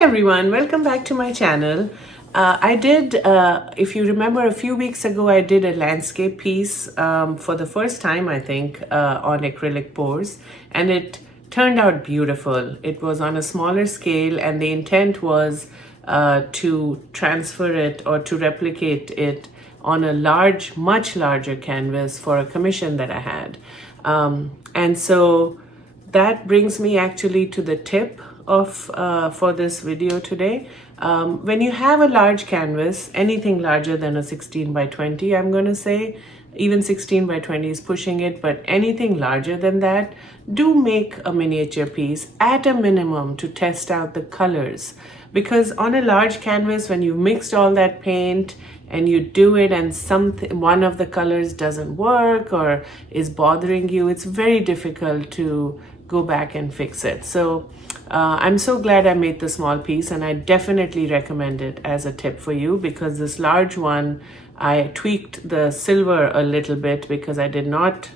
Everyone, welcome back to my channel. If you remember, a few weeks ago, I did a landscape piece for the first time, I think, on acrylic pours, and it turned out beautiful. It was on a smaller scale, and the intent was to transfer it or to replicate it on a much larger canvas for a commission that I had. And so that brings me actually to the tip of for this video today. When you have a large canvas, anything larger than a 16 by 20, I'm going to say, even 16 by 20 is pushing it, but anything larger than that, do make a miniature piece at a minimum to test out the colors. Because on a large canvas, when you've mixed all that paint and you do it and one of the colors doesn't work or is bothering you, it's very difficult to go back and fix it. So I'm so glad I made the small piece, and I definitely recommend it as a tip for you, because this large one, I tweaked the silver a little bit because I did not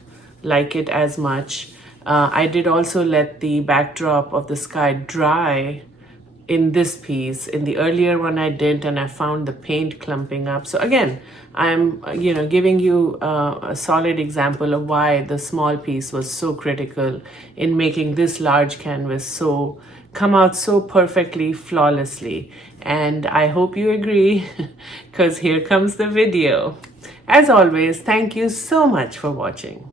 like it as much. I did also let the backdrop of the sky dry in this piece. In the earlier one I didn't, and I found the paint clumping up. So again, I'm giving you a solid example of why the small piece was so critical in making this large canvas come out so perfectly, flawlessly. And I hope you agree, because here comes the video. As always, thank you so much for watching.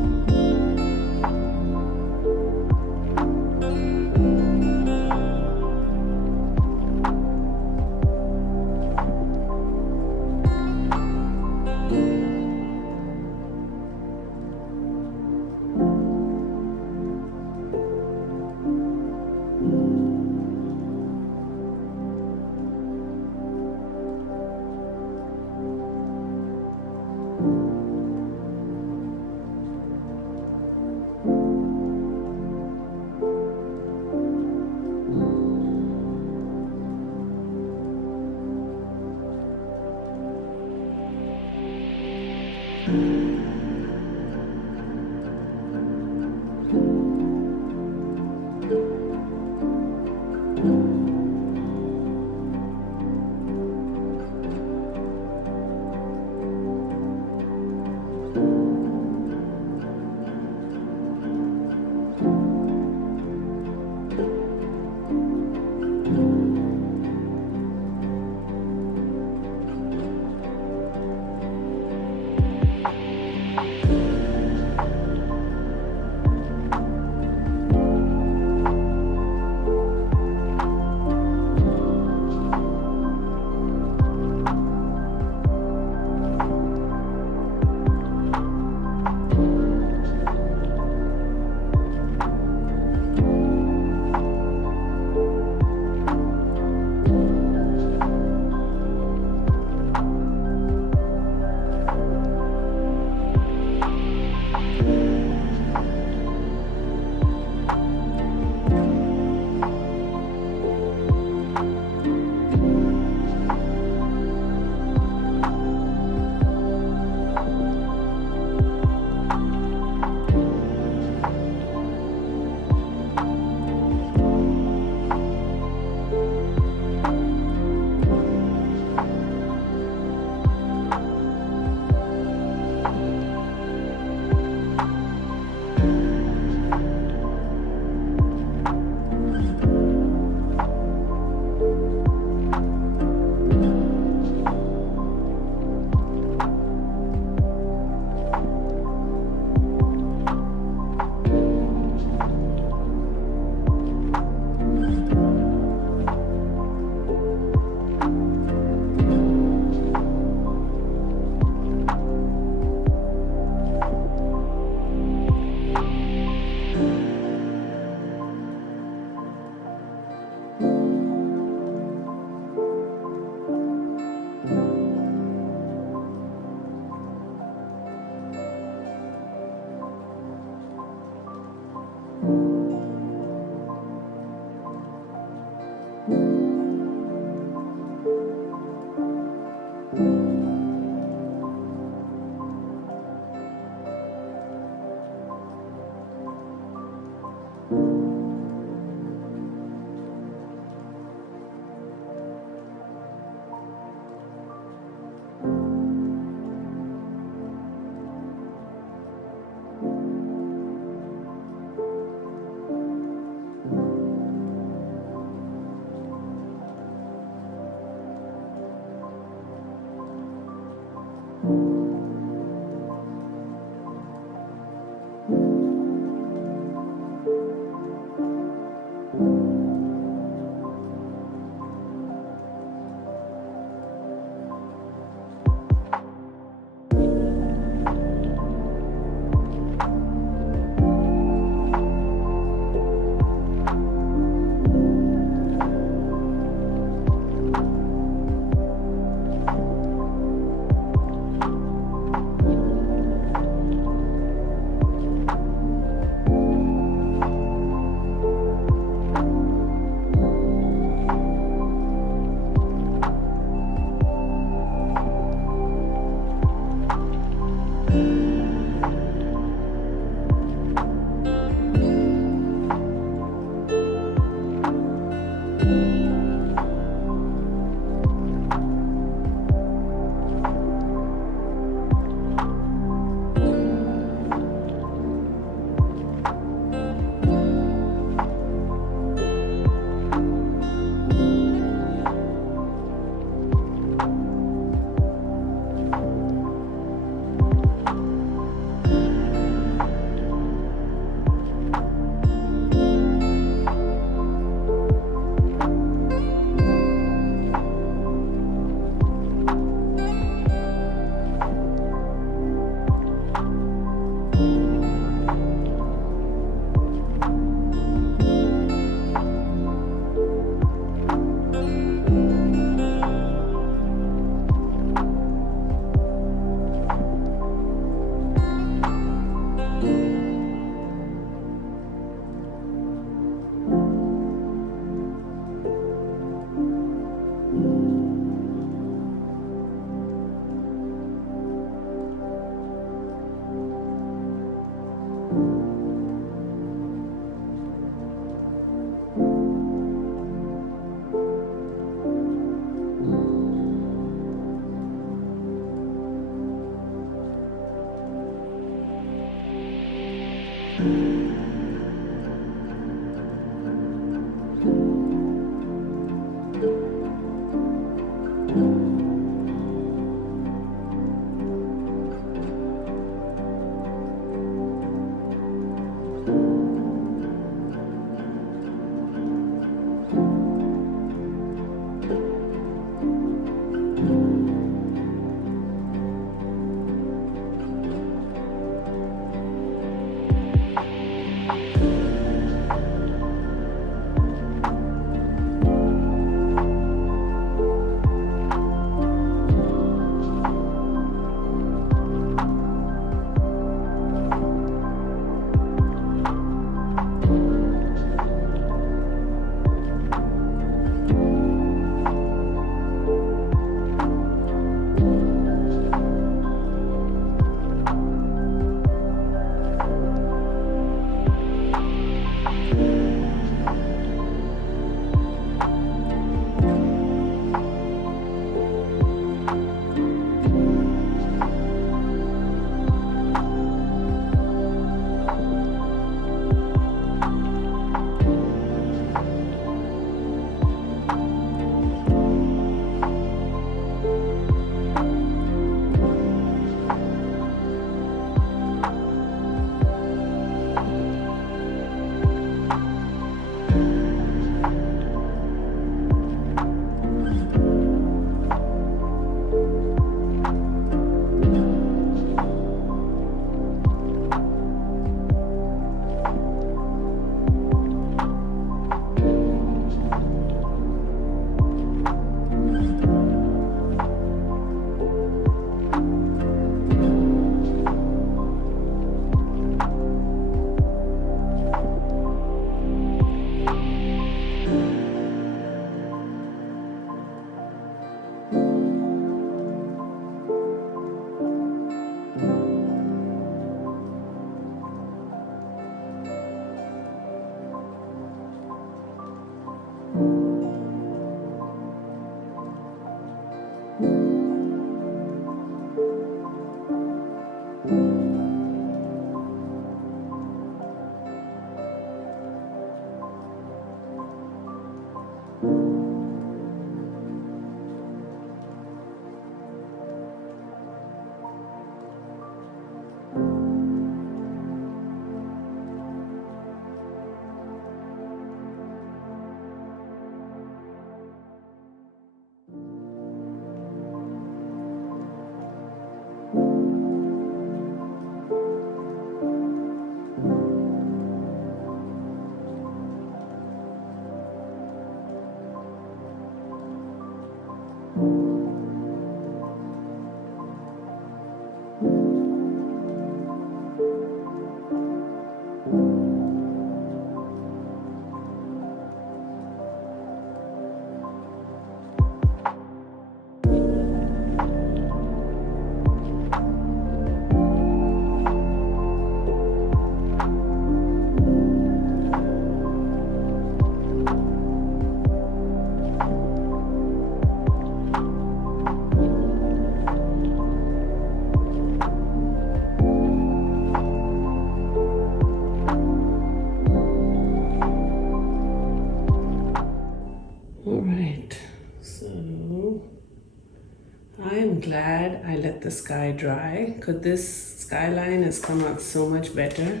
let the sky dry. Because this skyline has come out so much better.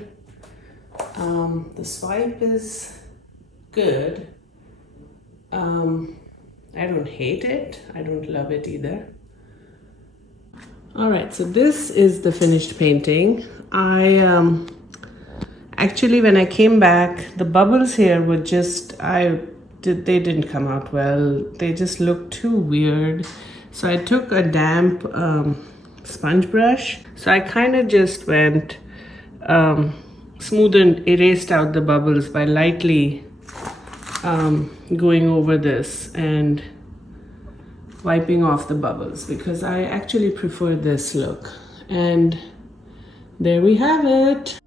The swipe is good. I don't hate it. I don't love it either. All right, so this is the finished painting. Actually, when I came back, the bubbles here were they didn't come out well. They just looked too weird. So I took a damp sponge brush. So I kind of just went smoothed and erased out the bubbles by lightly going over this and wiping off the bubbles, because I actually prefer this look. And there we have it.